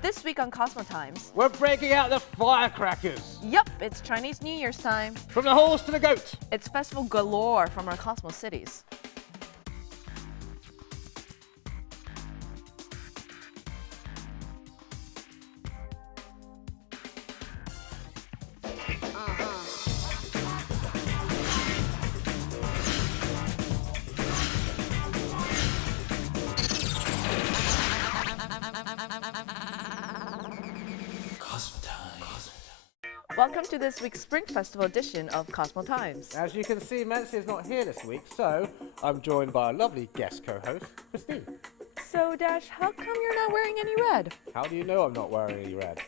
This week on Cosmo Times, we're breaking out the firecrackers. Yup, it's Chinese New Year's time. From the horse to the goat. It's festival galore from our Cosmo cities. Welcome to this week's Spring Festival edition of Cosmo Times. As you can see, Mency is not here this week, so I'm joined by a lovely guest co-host, Christine. So, Dash, how come you're not wearing any red? How do you know I'm not wearing any red?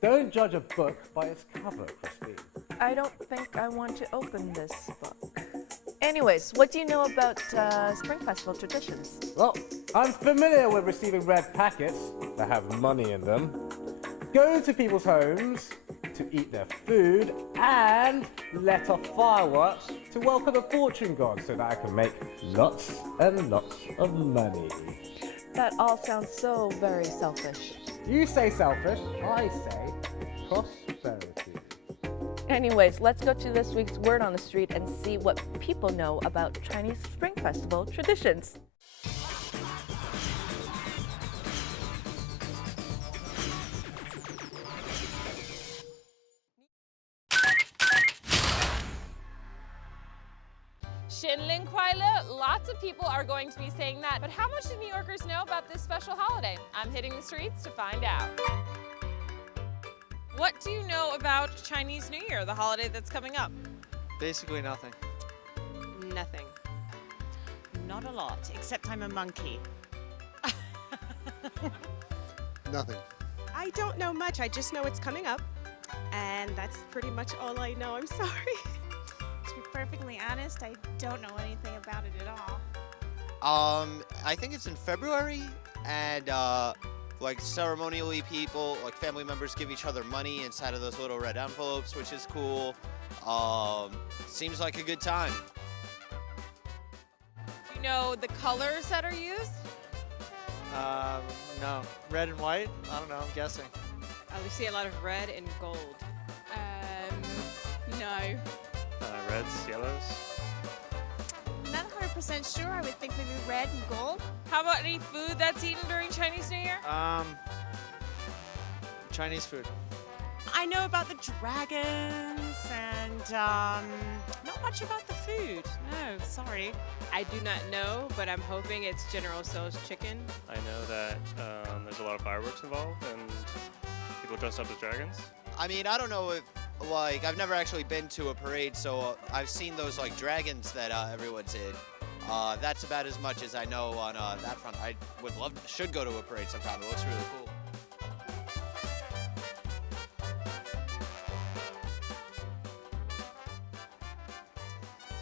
Don't judge a book by its cover, Christine. I don't think I want to open this book. Anyways, what do you know about Spring Festival traditions? Well, I'm familiar with receiving red packets that have money in them, going to people's homes to eat their food, and let off fireworks to welcome the fortune god so that I can make lots and lots of money. That all sounds so very selfish. You say selfish, I say prosperity. Anyways, let's go to this week's Word on the Street and see what people know about Chinese Spring Festival traditions. Shinlin Kuaile, lots of people are going to be saying that, but how much do New Yorkers know about this special holiday? I'm hitting the streets to find out. What do you know about Chinese New Year, the holiday that's coming up? Basically nothing. Nothing. Not a lot, except I'm a monkey. Nothing. I don't know much, I just know it's coming up, and that's pretty much all I know, I'm sorry. To be perfectly honest, I don't know anything about it at all. I think it's in February, and like ceremonially people, like family members give each other money inside of those little red envelopes, which is cool. Seems like a good time. You know the colors that are used? No. Red and white? I don't know, I'm guessing. We see a lot of red and gold. No. Reds, yellows. Not 100% sure. I would think maybe red and gold. How about any food that's eaten during Chinese New Year? Chinese food. I know about the dragons and not much about the food. No, sorry. I do not know, but I'm hoping it's General Tso's chicken. I know that there's a lot of fireworks involved and people dress up as dragons. I mean, I don't know if, like, I've never actually been to a parade, so I've seen those, like, dragons that everyone did. That's about as much as I know on that front. I should go to a parade sometime. It looks really cool.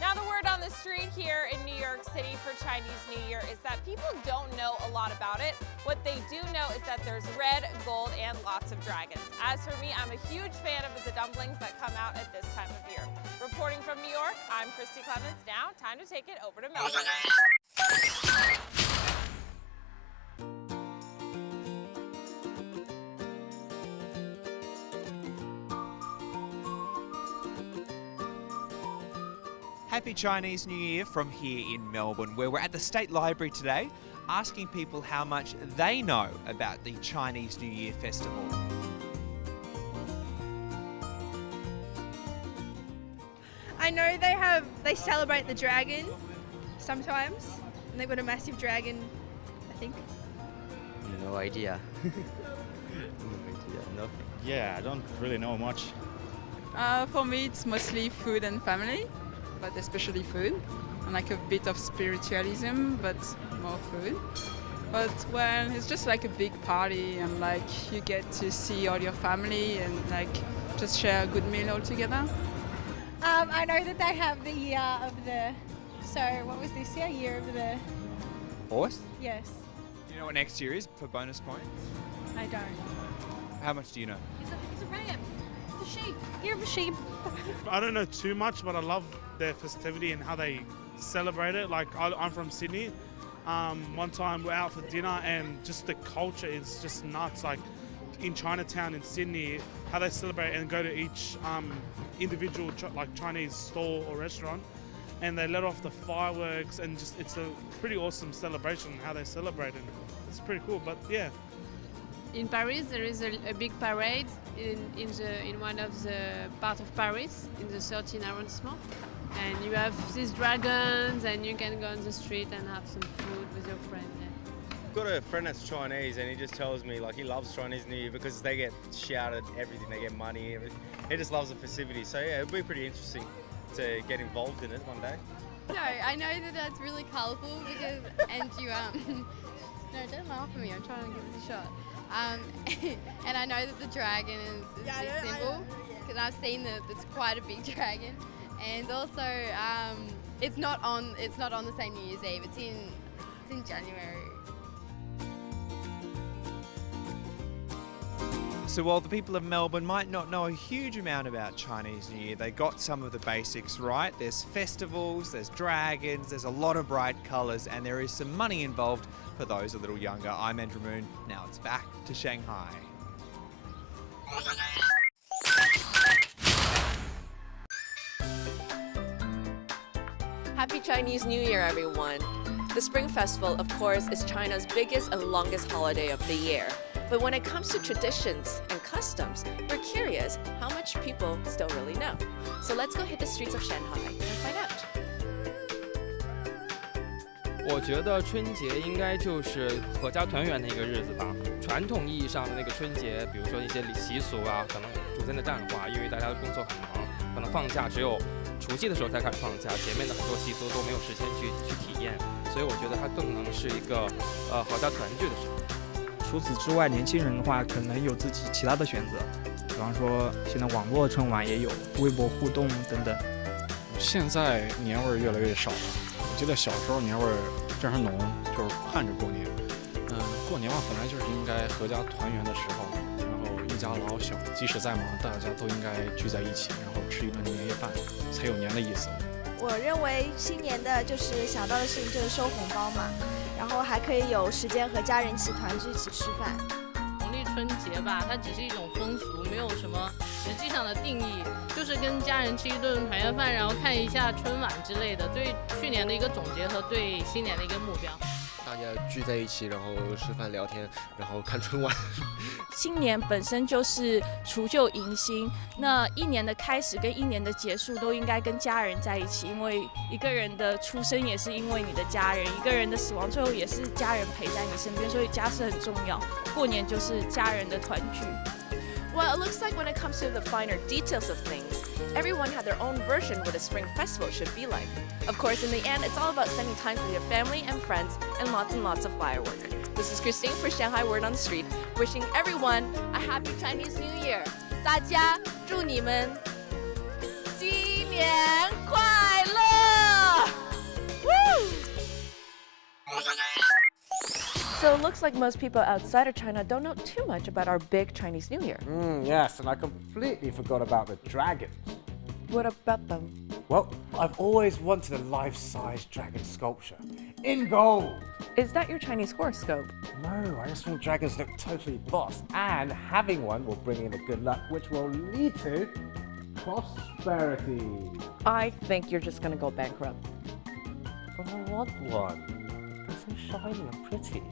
Now, the word on the street here in New York City for Chinese New Year is that people don't know a lot about it. What they do know is that there's red, gold, and lots of dragons. As for me, I'm a huge fan of the dumplings that come out at this time of year. Reporting from New York, I'm Christy Clemens. Now, time to take it over to Melbourne. Happy Chinese New Year from here in Melbourne, where we're at the State Library today, asking people how much they know about the Chinese New Year festival. I know they celebrate the dragon sometimes, and they've got a massive dragon, I think. No idea. No idea, nothing. Yeah, I don't really know much. For me, it's mostly food and family, but especially food, and like a bit of spiritualism, but more food. But well, it's just like a big party, and like you get to see all your family and like just share a good meal all together. I know that they have the year of the, so what was this year? Year of the Horse? Yes. Do you know what next year is for bonus points? I don't. How much do you know? It's a ram. It's a sheep. Year of a sheep. I don't know too much, but I love their festivity and how they celebrate it. Like, I'm from Sydney. One time we're out for dinner and just the culture is just nuts. Like, in Chinatown in Sydney, how they celebrate and go to each individual like Chinese store or restaurant, and they let off the fireworks, and just it's a pretty awesome celebration how they celebrate it. It's pretty cool, but yeah. In Paris, there is a big parade in one of the parts of Paris, in the 13th arrondissement. And you have these dragons, and you can go on the street and have some food with your friend. I've got a friend that's Chinese, and he just tells me like he loves Chinese New Year because they get shouted everything, they get money, everything. He just loves the festivity. So yeah, it'll be pretty interesting to get involved in it one day. No, I know that that's really colourful because, and you no, don't laugh at me. I'm trying to give this a shot. And I know that the dragon is a big symbol because I've seen that it's quite a big dragon, and also it's not on the same New Year's Eve. It's in January. So while the people of Melbourne might not know a huge amount about Chinese New Year, they got some of the basics right. There's festivals, there's dragons, there's a lot of bright colours, and there is some money involved for those a little younger. I'm Andrew Moon. Now it's back to Shanghai. Happy Chinese New Year, everyone. The Spring Festival, of course, is China's biggest and longest holiday of the year. But when it comes to traditions and customs, we're curious how much people still really know. So let's go hit the streets of Shanghai and find out. 我觉得春节应该就是合家团圆的一个日子吧。传统意义上的那个春节，比如说一些习俗啊，可能逐渐的淡化，因为大家的工作很忙，可能放假只有除夕的时候才开始放假，前面的很多习俗都没有时间去体验，所以我觉得它更能是一个合家团聚的时候。除此之外，年轻人的话可能有自己其他的选择，比方说现在网络春晚也有，微博互动等等。现在年味儿越来越少了，我记得小时候年味儿非常浓，就是盼着过年。过年嘛，本来就是应该合家团圆的时候，然后一家老小，即使再忙，大家都应该聚在一起，然后吃一顿年夜饭，才有年的意思。我认为新年的就是想到的事情就是收红包嘛，然后还可以有时间和家人一起团聚一起吃饭。农历春节吧，它只是一种风俗，没有什么实际上的定义，就是跟家人吃一顿团圆饭，然后看一下春晚之类的，对去年的一个总结和对新年的一个目标。大家聚在一起，然后吃饭聊天，然后看春晚。新年本身就是除旧迎新，那一年的开始跟一年的结束都应该跟家人在一起，因为一个人的出生也是因为你的家人，一个人的死亡最后也是家人陪在你身边，所以家是很重要。过年就是家人的团聚。Well, it looks like when it comes to the finer details of things, everyone had their own version what a spring festival should be like. Of course, in the end, it's all about spending time with your family and friends and lots of fireworks. This is Christine for Shanghai Word on the Street, wishing everyone a happy Chinese New Year. 大家祝你们新年快乐! Woo! So it looks like most people outside of China don't know too much about our big Chinese New Year. Yes, and I completely forgot about the dragons. What about them? Well, I've always wanted a life-size dragon sculpture in gold. Is that your Chinese horoscope? No, I just think dragons look totally boss, and having one will bring in the good luck, which will lead to prosperity. I think you're just gonna go bankrupt. But I want one. They're so shiny and pretty.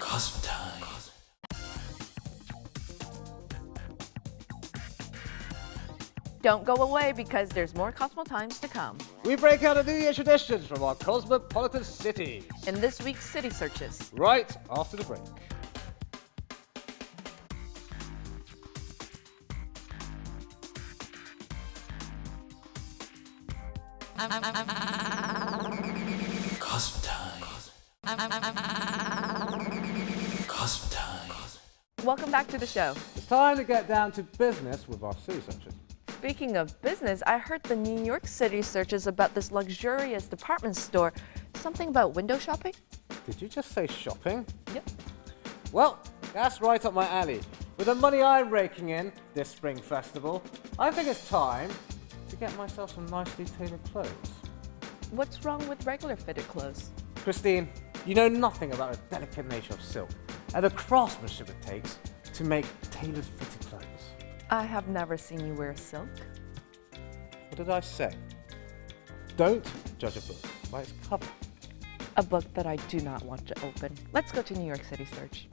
Cosmo time. Don't go away because there's more Cosmo Times to come. We break out a New Year traditions from our cosmopolitan cities. In this week's City Searches. Right after the break. Cosmo time. Cosmo time. Welcome back to the show. It's time to get down to business with our city searches. Speaking of business, I heard the New York City searches about this luxurious department store. Something about window shopping? Did you just say shopping? Yep. Well, that's right up my alley. With the money I'm raking in this spring festival, I think it's time to get myself some nicely tailored clothes. What's wrong with regular fitted clothes? Christine, you know nothing about the delicate nature of silk and the craftsmanship it takes to make tailored fitted clothes. I have never seen you wear silk. What did I say? Don't judge a book by its cover. A book that I do not want to open. Let's go to New York City Search.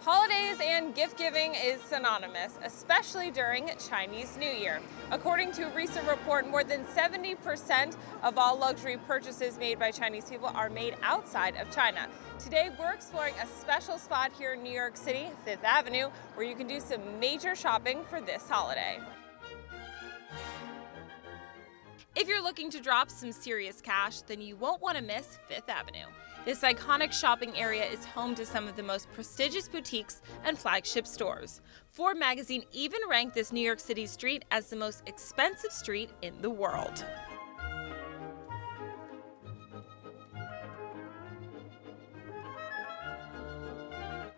Holidays and gift giving is synonymous, especially during Chinese New Year. According to a recent report, more than 70% of all luxury purchases made by Chinese people are made outside of China. Today, we're exploring a special spot here in New York City, Fifth Avenue, where you can do some major shopping for this holiday. If you're looking to drop some serious cash, then you won't want to miss Fifth Avenue. This iconic shopping area is home to some of the most prestigious boutiques and flagship stores. Forbes magazine even ranked this New York City street as the most expensive street in the world.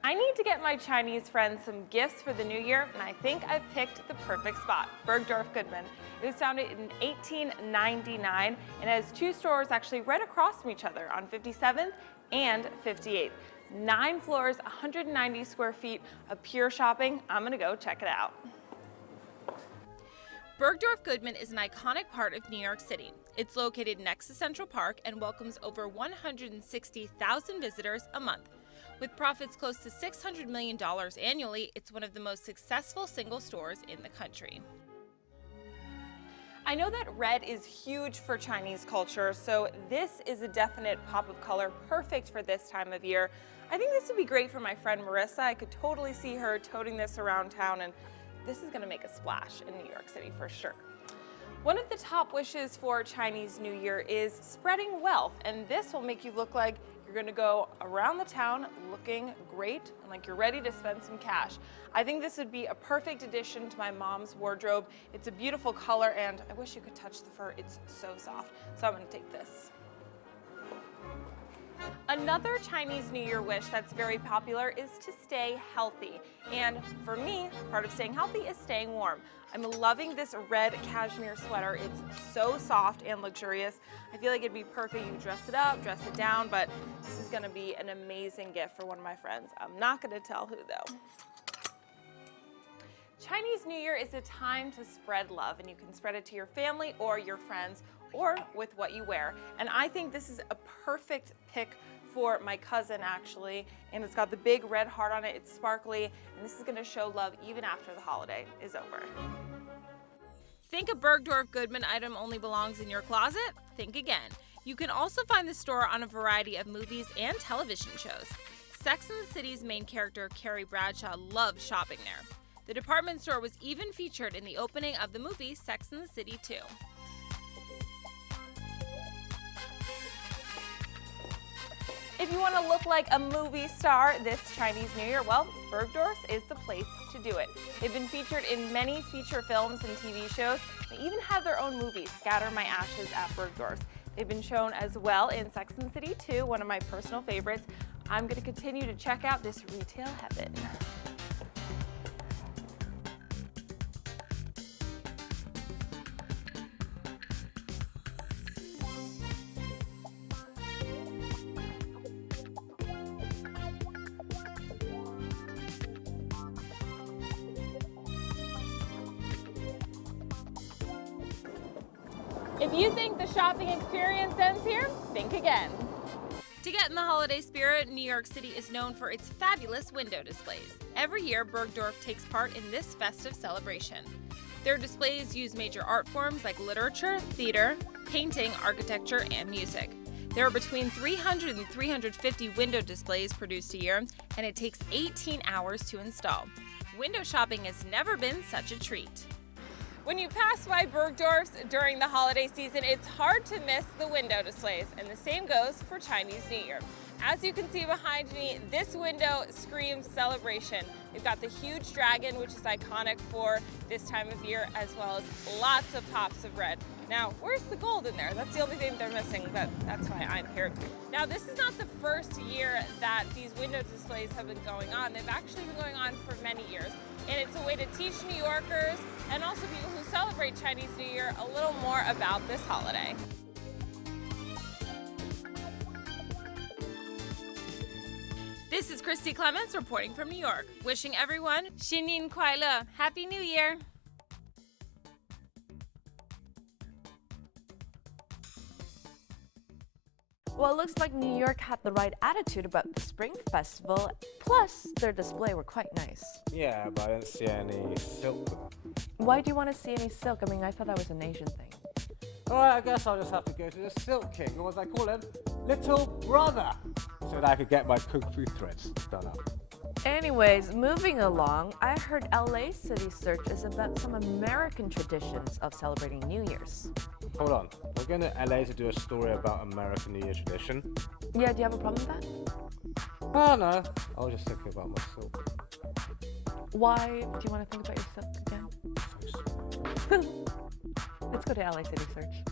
I need to get my Chinese friends some gifts for the new year, and I think I've picked the perfect spot, Bergdorf Goodman. It was founded in 1899 and has two stores actually right across from each other on 57th and 58th. 9 floors, 190 square feet of pure shopping. I'm gonna go check it out. Bergdorf Goodman is an iconic part of New York City. It's located next to Central Park and welcomes over 160,000 visitors a month. With profits close to $600 million annually, it's one of the most successful single stores in the country. I know that red is huge for Chinese culture, so this is a definite pop of color, perfect for this time of year. I think this would be great for my friend Marissa. I could totally see her toting this around town, and this is gonna make a splash in New York City for sure. One of the top wishes for Chinese New Year is spreading wealth, and this will make you look like you're gonna go around the town looking great and like you're ready to spend some cash. I think this would be a perfect addition to my mom's wardrobe. It's a beautiful color and I wish you could touch the fur. It's so soft. So I'm gonna take this. Another Chinese New Year wish that's very popular is to stay healthy. And for me, part of staying healthy is staying warm. I'm loving this red cashmere sweater. It's so soft and luxurious. I feel like it'd be perfect. You dress it up, dress it down, but this is gonna be an amazing gift for one of my friends. I'm not gonna tell who though. Chinese New Year is a time to spread love, and you can spread it to your family or your friends or with what you wear. And I think this is a perfect pick for my cousin actually, and it's got the big red heart on it. It's sparkly, and this is gonna show love even after the holiday is over. Think a Bergdorf Goodman item only belongs in your closet? Think again. You can also find the store on a variety of movies and television shows. Sex and the City's main character, Carrie Bradshaw, loved shopping there. The department store was even featured in the opening of the movie Sex and the City 2. If you want to look like a movie star this Chinese New Year, well, Bergdorf's is the place to do it. They've been featured in many feature films and TV shows. They even have their own movie, Scatter My Ashes at Bergdorf's. They've been shown as well in Sex and the City 2, one of my personal favorites. I'm going to continue to check out this retail heaven. If you think the shopping experience ends here, think again. To get in the holiday spirit, New York City is known for its fabulous window displays. Every year, Bergdorf takes part in this festive celebration. Their displays use major art forms like literature, theater, painting, architecture, and music. There are between 300 and 350 window displays produced a year, and it takes 18 hours to install. Window shopping has never been such a treat. When you pass by Bergdorf's during the holiday season, it's hard to miss the window displays, and the same goes for Chinese New Year. As you can see behind me, this window screams celebration. We've got the huge dragon, which is iconic for this time of year, as well as lots of pops of red. Now, where's the gold in there? That's the only thing they're missing, that's why I'm here. Now, this is not the first year that these window displays have been going on. They've actually been going on for many years. And it's a way to teach New Yorkers and also people who celebrate Chinese New Year a little more about this holiday. This is Christy Clements reporting from New York, wishing everyone 新年快乐, Happy New Year! Well, it looks like New York had the right attitude about the Spring Festival, plus their display were quite nice. Yeah, but I didn't see any silk. Why do you want to see any silk? I mean, I thought that was an Asian thing. Alright, I guess I'll just have to go to the Silk King, or as I call him, Little Brother, so that I could get my Kung Fu threads done up. Anyways, moving along, I heard LA City Search is about some American traditions of celebrating New Year's. Hold on, we're going to LA to do a story about American New Year tradition. Yeah, do you have a problem with that? Oh no, I was just thinking about my silk. Why do you want to think about your silk again? Let's go to LA City Search.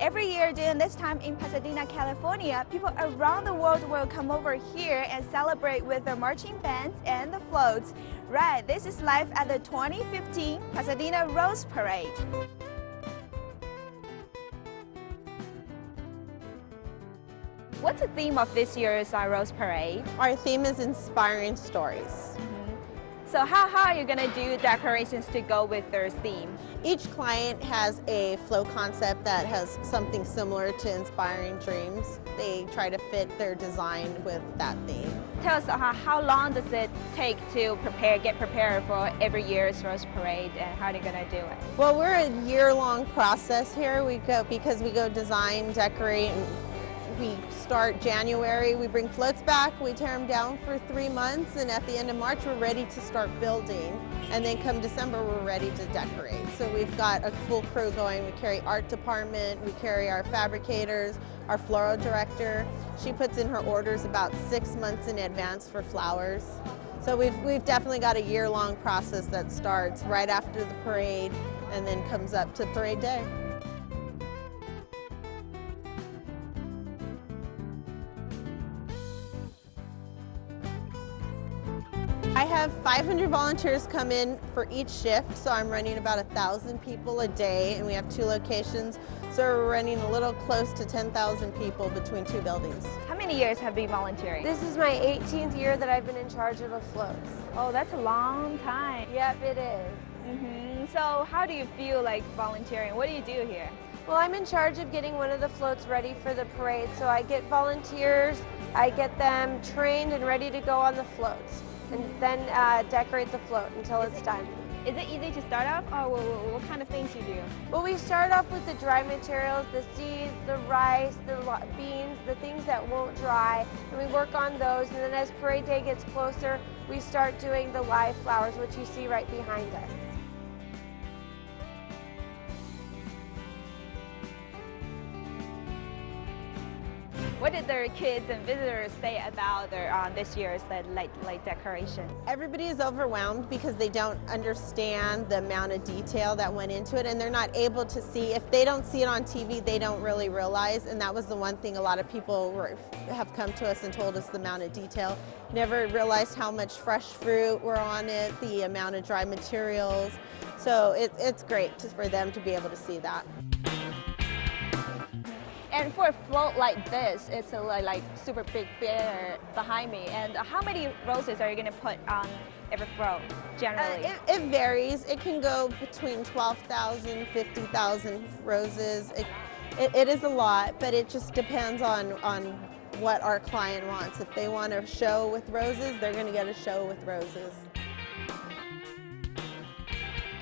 Every year during this time in Pasadena, California, people around the world will come over here and celebrate with their marching bands and the floats. Right, this is live at the 2015 Pasadena Rose Parade. What's the theme of this year's Rose Parade? Our theme is inspiring stories. So how are you going to do decorations to go with their theme? Each client has a float concept that has something similar to inspiring dreams. They try to fit their design with that theme. Tell us how long does it take to get prepared for every year's Rose Parade, and how are you going to do it? Well, we're a year-long process here. We go design, decorate, and we start January, we bring floats back, we tear them down for 3 months, and at the end of March we're ready to start building. And then come December we're ready to decorate. So we've got a full crew going. We carry art department, we carry our fabricators, our floral director. She puts in her orders about 6 months in advance for flowers. So we've definitely got a year-long process that starts right after the parade and then comes up to parade day. I have 500 volunteers come in for each shift, so I'm running about 1,000 people a day, and we have 2 locations, so we're running a little close to 10,000 people between 2 buildings. How many years have you been volunteering? This is my 18th year that I've been in charge of the floats. Oh, that's a long time. Yep, it is. So how do you feel like volunteering? What do you do here? Well, I'm in charge of getting one of the floats ready for the parade, so I get volunteers, I get them trained and ready to go on the floats, and then decorate the float until it's done. Is it easy to start off, or what kind of things you do? Well, we start off with the dry materials, the seeds, the rice, the beans, the things that won't dry, and we work on those, and then as parade day gets closer, we start doing the live flowers, which you see right behind us. What did their kids and visitors say about their this year's light decoration? Everybody is overwhelmed because they don't understand the amount of detail that went into it, and they're not able to see. If they don't see it on TV, they don't really realize, and that was the one thing a lot of people have come to us and told us the amount of detail. Never realized how much fresh fruit were on it, the amount of dry materials. So it's great for them to be able to see that. And for a float like this, it's a like super big bear behind me. And how many roses are you going to put on every float generally? It varies. It can go between 12,000, 50,000 roses. It is a lot, but it just depends on what our client wants. If they want a show with roses, they're going to get a show with roses.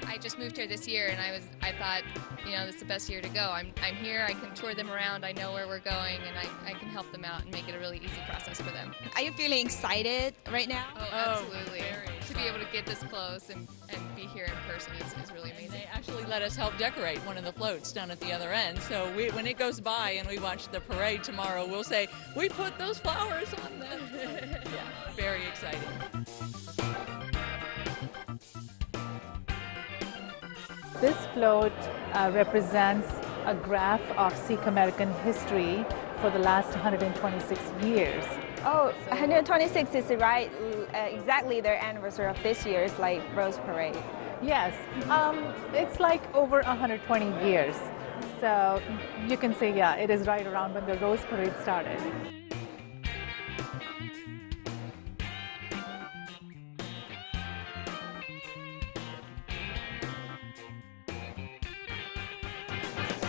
I just moved here this year, and I thought, you know, this is the best year to go. I'm here, I can tour them around, I know where we're going, and I can help them out and make it a really easy process for them. Are you feeling excited right now? Oh, absolutely. To be able to get this close and and be here in person is really amazing. They actually let us help decorate one of the floats down at the other end. So when it goes by and we watch the parade tomorrow, we'll say, we put those flowers on them. Yeah, very exciting. This float represents a graph of Sikh American history for the last 126 years. Oh, 126 is right, exactly their anniversary of this year's like Rose Parade. Yes, it's like over 120 years. So you can say, yeah, it is right around when the Rose Parade started.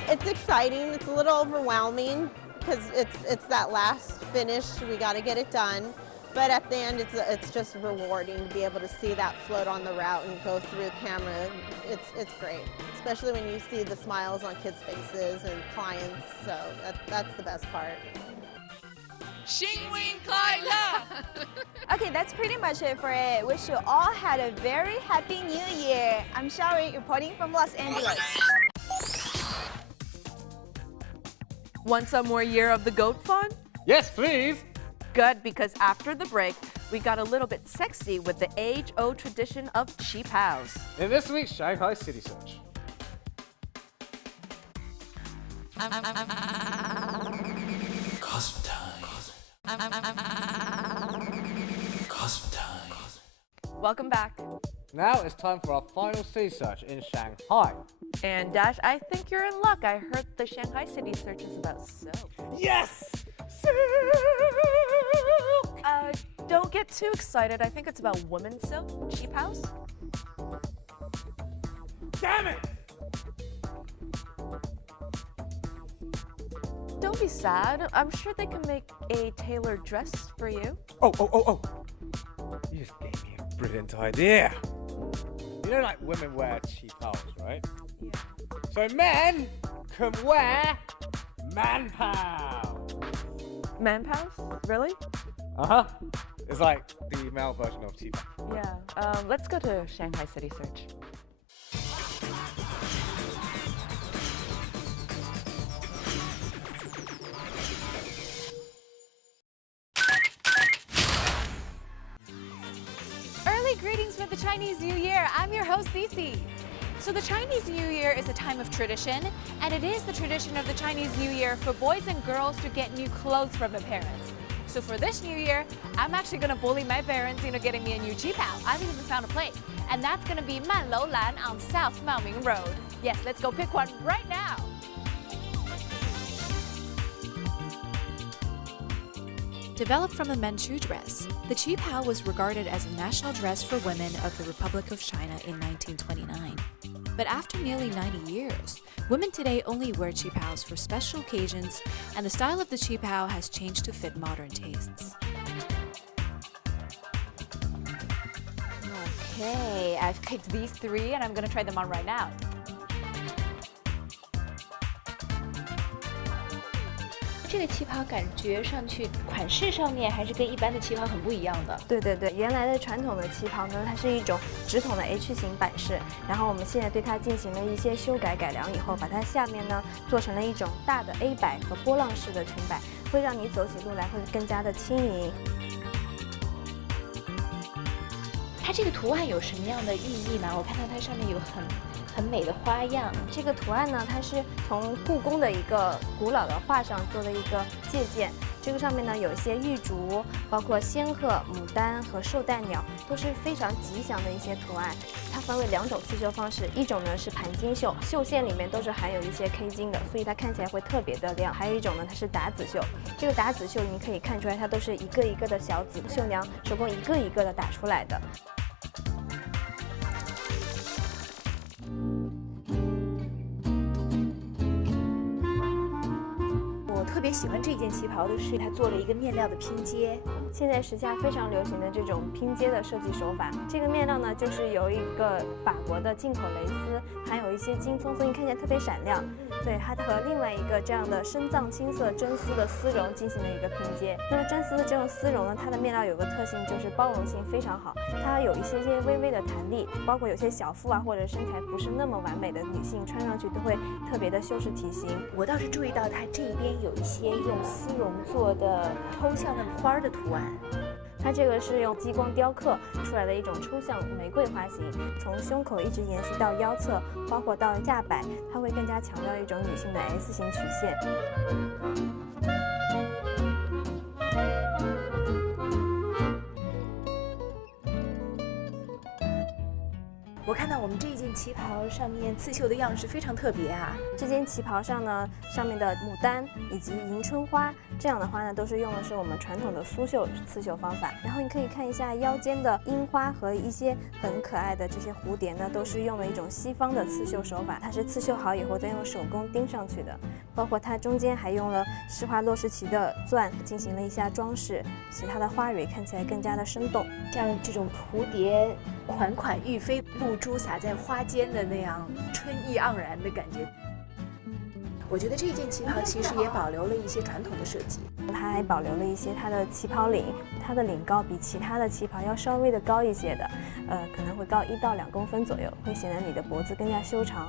It's exciting. It's a little overwhelming because it's that last finish. We got to get it done. But at the end, it's just rewarding to be able to see that float on the route and go through the camera. It's great, especially when you see the smiles on kids' faces and clients. So that's the best part. Okay, that's pretty much it for it. Wish you all had a very happy new year. I'm Shari, reporting from Los Angeles. Want some more Year of the Goat fun? Yes, please. Good, because after the break, we got a little bit sexy with the age-old tradition of cheap house. In this week's Shanghai City Search. Costume time. Costume time. Welcome back. Now it's time for our final city search in Shanghai. And Dash, I think you're in luck. I heard the Shanghai City Search is about soap. Yes! Don't get too excited. I think it's about women's silk, cheap house. Damn it! Don't be sad. I'm sure they can make a tailored dress for you. Oh. You just gave me a brilliant idea. You know, like women wear cheap towels, right? Yeah. So men can wear man-pow. Man-pows? Really? Uh-huh. It's like the male version of cheap. Yeah. Let's go to Shanghai City Search. Early greetings for the Chinese New Year. I'm your host, Cece. So the Chinese New Year is a time of tradition, and it is the tradition of the Chinese New Year for boys and girls to get new clothes from their parents. So for this New Year, I'm actually going to bully my parents into getting me a new cheap house. I've even found a place, and that's going to be Manlou Lan on South Maoming Road. Yes, let's go pick one right now. Developed from a Manchu dress, the qipao was regarded as a national dress for women of the Republic of China in 1929. But after nearly 90 years, women today only wear qipaos for special occasions, and the style of the qipao has changed to fit modern tastes. Okay, I've picked these three, and I'm going to try them on right now. 这个旗袍感觉上去款式上面还是跟一般的旗袍很不一样的。对对对，原来的传统的旗袍呢，它是一种直筒的 H 型版式，然后我们现在对它进行了一些修改改良以后，把它下面呢做成了一种大的 A 摆和波浪式的裙摆，会让你走起路来会更加的轻盈。它这个图案有什么样的寓意吗？我看到它上面有很美的花样。这个图案呢，它是从故宫的一个古老的画上做的一个借鉴。这个上面呢有一些玉竹，包括仙鹤、牡丹和寿诞鸟，都是非常吉祥的一些图案。它分为2种刺绣方式，一种呢是盘金绣，绣线里面都是含有一些 K 金的，所以它看起来会特别的亮。还有一种呢，它是打籽绣。这个打籽绣你可以看出来，它都是一个一个的小籽，绣娘手工一个一个的打出来的。 我特别喜欢这件旗袍的是，它做了一个面料的拼接。现在时下非常流行的这种拼接的设计手法，这个面料呢，就是由一个法国的进口蕾丝含有一些金葱，所以你看起来特别闪亮。对，它和另外一个这样的深藏青色真丝的丝绒进行了一个拼接。那么真丝的这种丝绒呢，它的面料有个特性就是包容性非常好，它有一些微微的弹力，包括有些小腹啊或者身材不是那么完美的女性穿上去都会特别的修饰体型。我倒是注意到它这边有一些用丝绒做的抽象的花的图案。它这个是用激光雕刻出来的一种抽象玫瑰花型，从胸口一直延续到腰侧，包括到下摆，它会更加强调一种女性的 S 型曲线。我看到我们这一件旗袍上面刺绣的样式非常特别啊！这件旗袍上呢，上面的牡丹以及迎春花这样的花呢，都是用的是我们传统的苏绣刺绣方法。然后你可以看一下腰间的樱花和一些很可爱的这些蝴蝶呢，都是用了一种西方的刺绣手法，它是刺绣好以后再用手工钉上去的。包括它中间还用了施华洛世奇的钻进行了一下装饰，使它的花蕊看起来更加的生动。像这种蝴蝶款款欲飞，露珠洒在花间的那样春意盎然的感觉。我觉得这件旗袍其实也保留了一些传统的设计，它还保留了一些它的旗袍领，它的领高比其他的旗袍要稍微的高一些的，可能会高1到2公分左右，会显得你的脖子更加修长。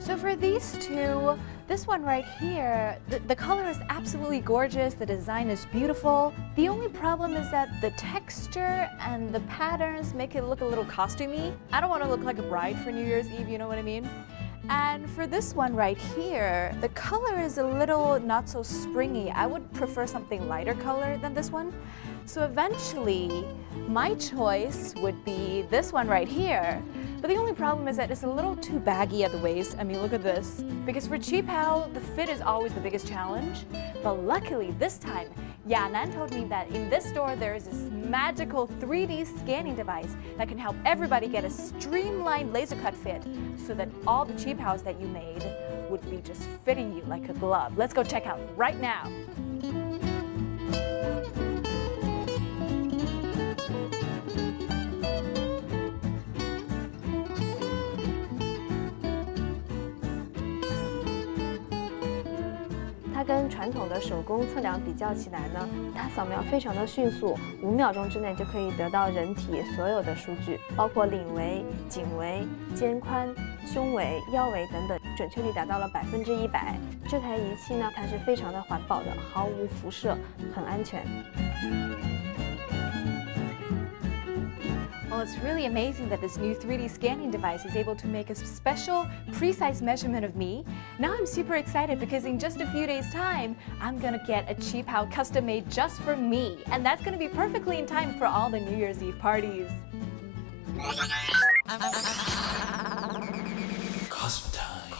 So for these two, this one right here, the color is absolutely gorgeous, the design is beautiful. The only problem is that the texture and the patterns make it look a little costumey. I don't want to look like a bride for New Year's Eve, you know what I mean? And for this one right here, the color is a little not so springy. I would prefer something lighter color than this one. So eventually, my choice would be this one right here. But the only problem is that it's a little too baggy at the waist. I mean, look at this. Because for Qipao, the fit is always the biggest challenge. But luckily this time, Yanan told me that in this store there is this magical 3D scanning device that can help everybody get a streamlined laser cut fit so that all the Qipaos that you made would be just fitting you like a glove. Let's go check out right now.它跟传统的手工测量比较起来呢，它扫描非常的迅速，5秒钟之内就可以得到人体所有的数据，包括领围、颈围、肩宽、胸围、腰围等等，准确率达到了100%。这台仪器呢，它是非常的环保的，毫无辐射，很安全。Well, it's really amazing that this new 3D scanning device is able to make a special, precise measurement of me. Now I'm super excited because in just a few days' time, I'm gonna get a Qipao custom made just for me. And that's gonna be perfectly in time for all the New Year's Eve parties. Costume time.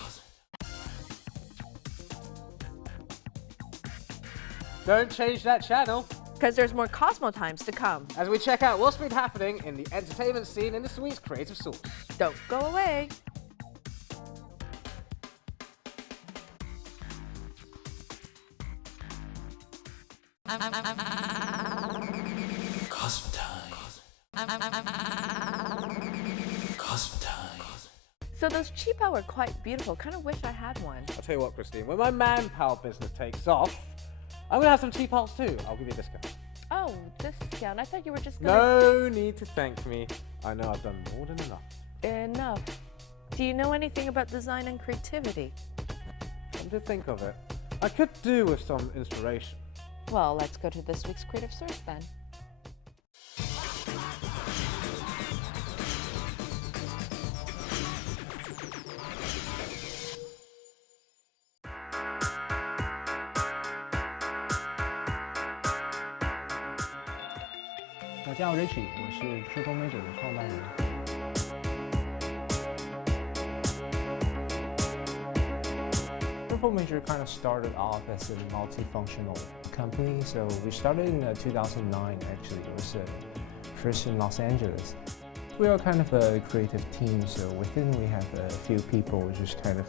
Don't change that channel, because there's more Cosmo times to come. as we check out what's been happening in the entertainment scene in this week's creative source. Don't go away. Costume time. Costume time. So those Qipao are quite beautiful. Kind of wish I had one. I'll tell you what, Christine, when my manpower business takes off, I'm gonna have some cheap pulse too. I'll give you a discount. Oh, discount. I thought you were just gonna... No need to thank me. I know I've done more than enough. Enough. Do you know anything about design and creativity? Come to think of it, I could do with some inspiration. Well, let's go to this week's creative source then. I'm Richie， 我是Triple Major 的创办人。Triple Major kind of started off as a multifunctional company, so we started in 2009. Actually, it was first in Los Angeles. we are kind of a creative team, so within we have a few people just kind of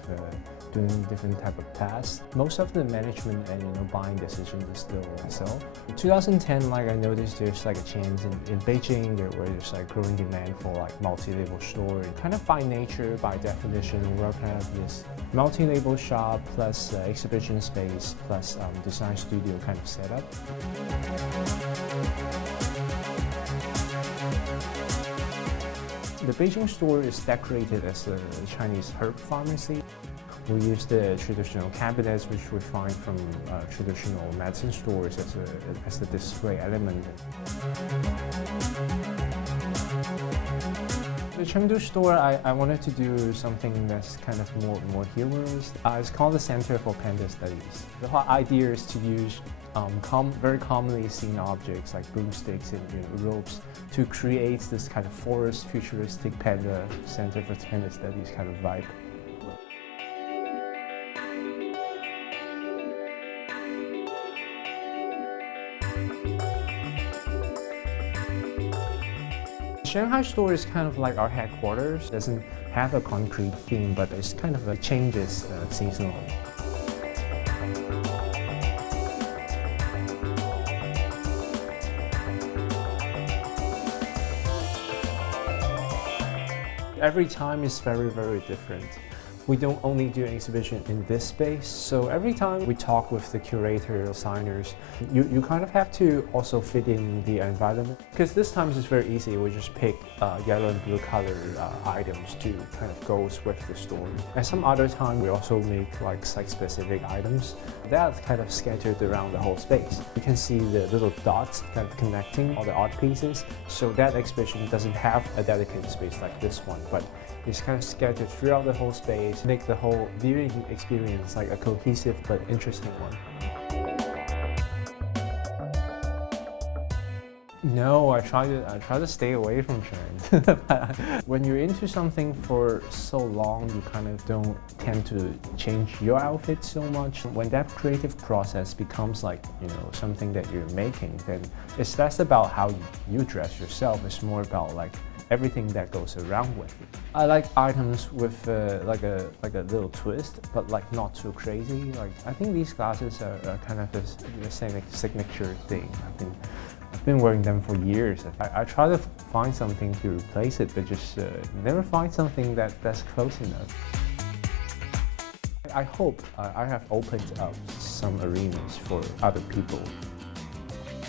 doing different type of tasks. Most of the management and buying decisions is still myself. In 2010, like I noticed there's like a chance in Beijing where there's like growing demand for like multi-label store. And kind of by nature, by definition, we're kind of this multi-label shop plus exhibition space plus design studio kind of setup. The Beijing store is decorated as a Chinese herb pharmacy. We use the traditional cabinets which we find from traditional medicine stores as a display element. The Chengdu store, I wanted to do something that's kind of more humorous. It's called the Center for Panda Studies. The whole idea is to use very commonly seen objects like broomsticks and ropes to create this kind of forest futuristic panda Center for Panda Studies kind of vibe. Shanghai store is kind of like our headquarters. It doesn't have a concrete theme, but it's kind of changes seasonally. Every time is very, very different. We don't only do an exhibition in this space, so every time we talk with the curator, designers, you kind of have to also fit in the environment. Because this time it's very easy, we just pick yellow and blue color items to kind of go with the story. And some other time we also make like site-specific items that kind of scattered around the whole space. You can see the little dots kind of connecting all the art pieces, so that exhibition doesn't have a dedicated space like this one, but it's kind of scattered throughout the whole space, make the whole viewing experience like a cohesive but interesting one. No, I try to stay away from trends. When you're into something for so long, you kind of don't tend to change your outfit so much. When that creative process becomes like, something that you're making, then it's less about how you dress yourself. It's more about like everything that goes around with it. I like items with like a little twist, but like not too crazy. Like I think these glasses are kind of the signature thing. I've been wearing them for years. I try to find something to replace it, but just never find something that's close enough. I hope I have opened up some arenas for other people.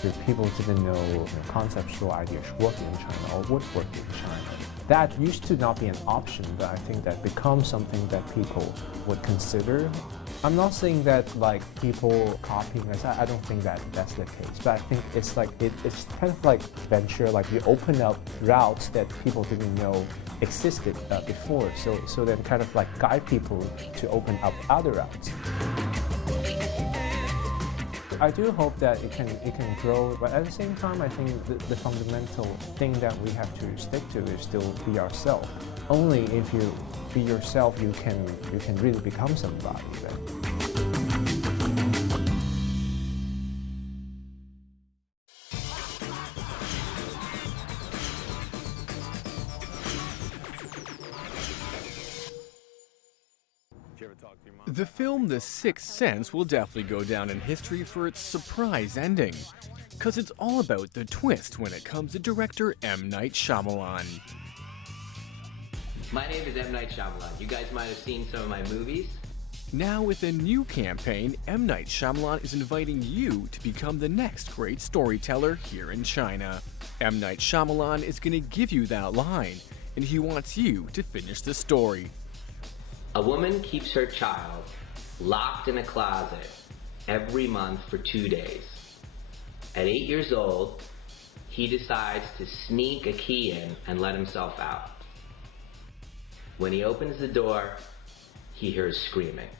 If people didn't know conceptual ideas work in China or would work in China. That used to not be an option, but I think that becomes something that people would consider. I'm not saying that like people copying us, I don't think that that's the case, but I think it's like it's kind of like venture, like you open up routes that people didn't know existed before, so then kind of like guide people to open up other routes. I do hope that it can grow, but at the same time, I think the fundamental thing that we have to stick to is still be ourselves. Only if you be yourself, you can really become somebody. The film The Sixth Sense will definitely go down in history for its surprise ending, because it's all about the twist when it comes to director M. Night Shyamalan. My name is M. Night Shyamalan. You guys might have seen some of my movies. Now with a new campaign, M. Night Shyamalan is inviting you to become the next great storyteller here in China. M. Night Shyamalan is going to give you that line, and he wants you to finish the story. A woman keeps her child locked in a closet every month for 2 days. At 8 years old, he decides to sneak a key in and let himself out. When he opens the door, he hears screaming.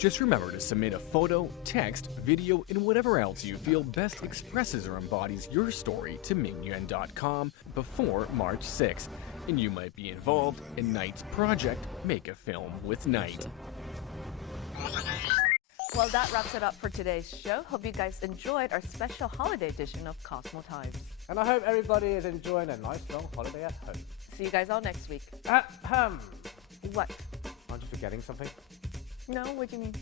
Just remember to submit a photo, text, video, and whatever else you feel best expresses or embodies your story to mingyuan.com before March 6th. And you might be involved in Night's project, Make a Film with Night. Well, that wraps it up for today's show. Hope you guys enjoyed our special holiday edition of Cosmo Times. And I hope everybody is enjoying a nice long holiday at home. See you guys all next week. What? Aren't you forgetting something? No, what do you mean?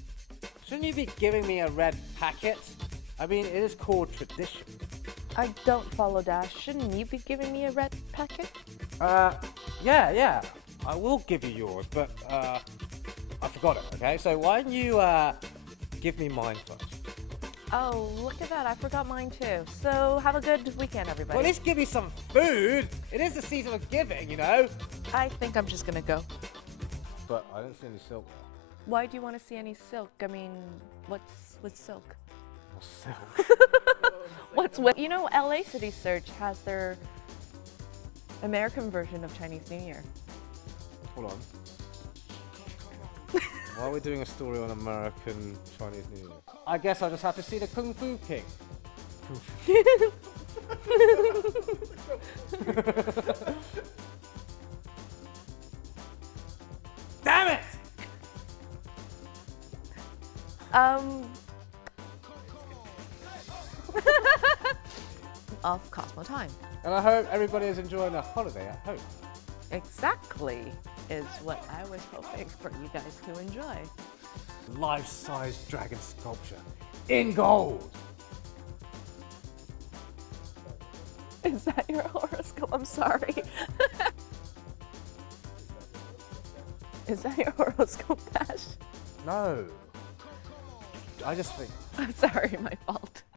Shouldn't you be giving me a red packet? I mean, it is called tradition. I don't follow Dash. Shouldn't you be giving me a red packet? Yeah. I will give you yours, but, I forgot it, okay? So why don't you, give me mine first? Oh, look at that. I forgot mine too. So have a good weekend, everybody. Well, at least give me some food. It is the season of giving, you know? I think I'm just gonna go. But I don't see any silk. Why do you want to see any silk? I mean, what's with silk? Silk? What's with... You know, LA City Search has their American version of Chinese New Year. Hold on. Why are we doing a story on American Chinese New Year? I guess I'll just have to see the Kung Fu King. Damn it! Of Cosmo Time. And I hope everybody is enjoying their holiday at home. Exactly is what I was hoping for you guys to enjoy. Life-size dragon sculpture in gold. Is that your horoscope? I'm sorry. Is that your horoscope, Dash? No. I just think... I'm sorry, my fault.